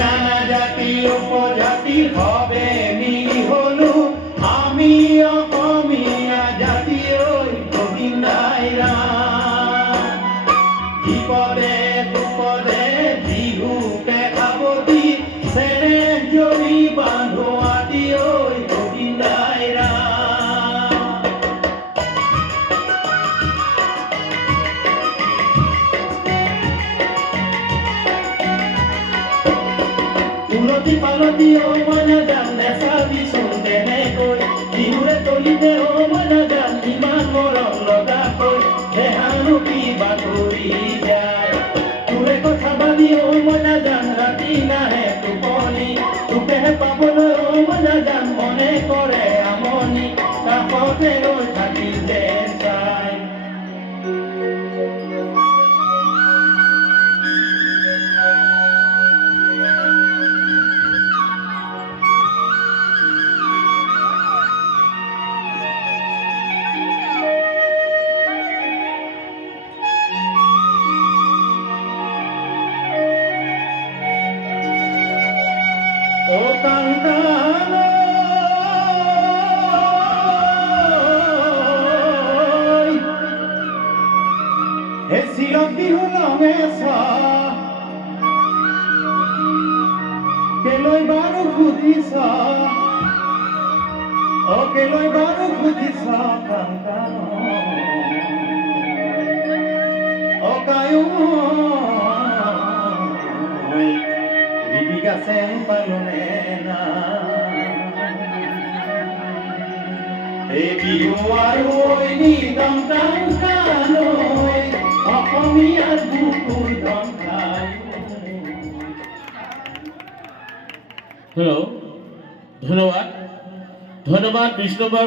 নানা জাতি উপজাতি হবে মিলি হলু আমি অসমীয়া জাতি ওই গোবিন্দাই রাম বিপদে দুপদে বিহুকে খাবতি সেনে জড়ি বান্ধো আদি ওই গোবিন্দাই রাম তুলতি পালতি ও মনা জান নেশাবি শুনতে নে কই বিহুরে তলিতে ও মনা জান ইমান মরম লগা কই দেহানু কি বাতৰি যায় তোৰে কথা ভাবি ও মনা জান ৰাতি নাহে টোপনি তোকেহে পাবলৈ ও মনা জান মনে কৰে আমনি কাষতে ৰৈ থাকিলে চাই O Kandana He silog bihu namesa Keloy baru khudisa O keloy baru khudisa Kandana O kayo Bibigasen palonena E bihu aroy ni dam dam kanoy Apamiyat bukul dam kayo hello ধন্যবাদ বিষ্ণুবার